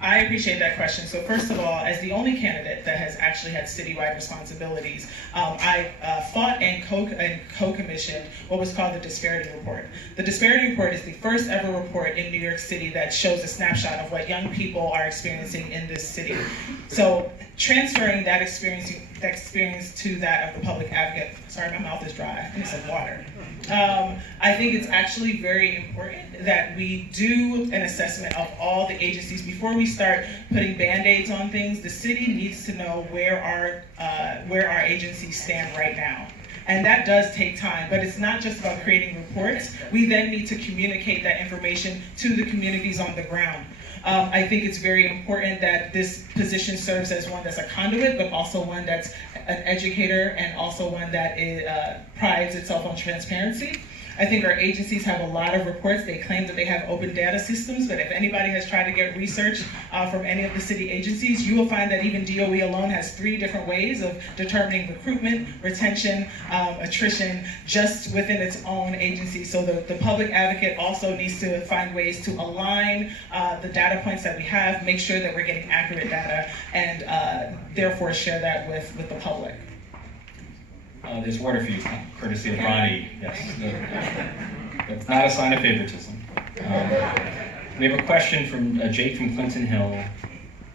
I appreciate that question. So first of all, as the only candidate that has actually had citywide responsibilities, I fought and co-commissioned what was called the Disparity Report. The Disparity Report is the first ever report in New York City that shows a snapshot of what young people are experiencing in this city. So transferring that experience to that of the public advocate, sorry, my mouth is dry, I need some water. I think it's actually very important that we do an assessment of all the agencies before we start putting Band-Aids on things. The city needs to know where our agencies stand right now. And that does take time, but it's not just about creating reports. We then need to communicate that information to the communities on the ground. I think it's very important that this position serves as one that's a conduit, but also one that's an educator and also one that prides itself on transparency. I think our agencies have a lot of reports. They claim that they have open data systems, but if anybody has tried to get research from any of the city agencies, you will find that even DOE alone has 3 different ways of determining recruitment, retention, attrition, just within its own agency. So the public advocate also needs to find ways to align the data points that we have, make sure that we're getting accurate data, and therefore share that with the public. There's water for you, courtesy of Bonnie. Yes, that's not a sign of favoritism. We have a question from Jake from Clinton Hill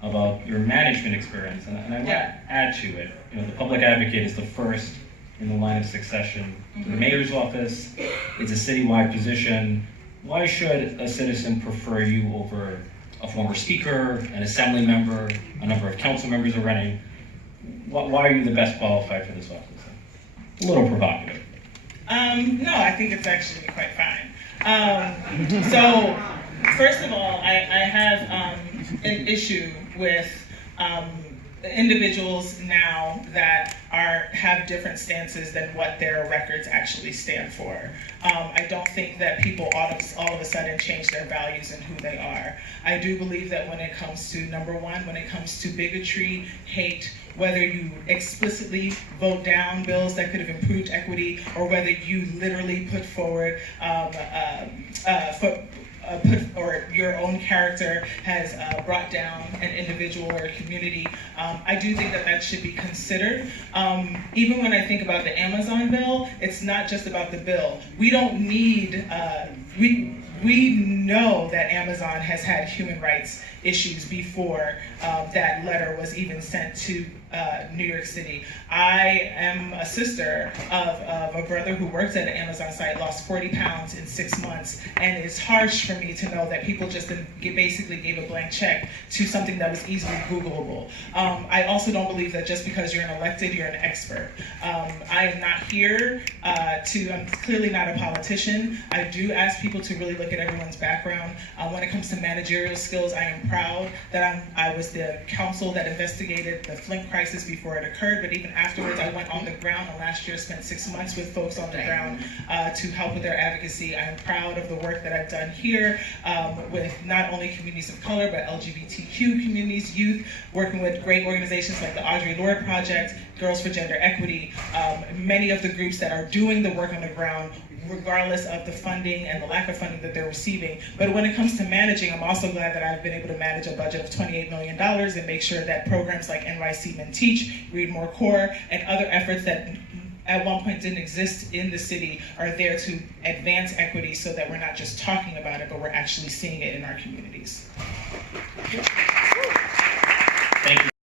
about your management experience, and I want to add to it. You know, the public advocate is the first in the line of succession to the mayor's office. It's a citywide position. Why should a citizen prefer you over a former speaker, an assembly member, a number of council members are running? Why are you the best qualified for this office? A little provocative. No, I think it's actually quite fine. So, first of all, I have an issue with individuals now that have different stances than what their records actually stand for. I don't think that people ought to all of a sudden change their values and who they are. I do believe that when it comes to, number one, when it comes to bigotry, hate, whether you explicitly vote down bills that could have improved equity, or whether you literally put forward or your own character has brought down an individual or a community, I do think that that should be considered. Even when I think about the Amazon bill, it's not just about the bill. We don't need, we know that Amazon has had human rights issues before that letter was even sent to New York City. I am a sister of a brother who works at an Amazon site, lost 40 pounds in 6 months, and it's harsh for me to know that people just basically gave a blank check to something that was easily Googleable. I also don't believe that just because you're an elected, you're an expert. I am not here I'm clearly not a politician. I do ask people to really look at everyone's background. When it comes to managerial skills, I am proud that I was the counsel that investigated the Flint crisis before it occurred, but even afterwards I went on the ground, and last year spent 6 months with folks on the ground to help with their advocacy. I am proud of the work that I've done here with not only communities of color, but LGBTQ communities, youth, working with great organizations like the Audre Lorde Project, Girls for Gender Equity, many of the groups that are doing the work on the ground, regardless of the funding and the lack of funding that they're receiving. But when it comes to managing, I'm also glad that I've been able to manage a budget of $28 million and make sure that programs like NYC Men Teach, Read More Core, and other efforts that at one point didn't exist in the city are there to advance equity so that we're not just talking about it, but we're actually seeing it in our communities.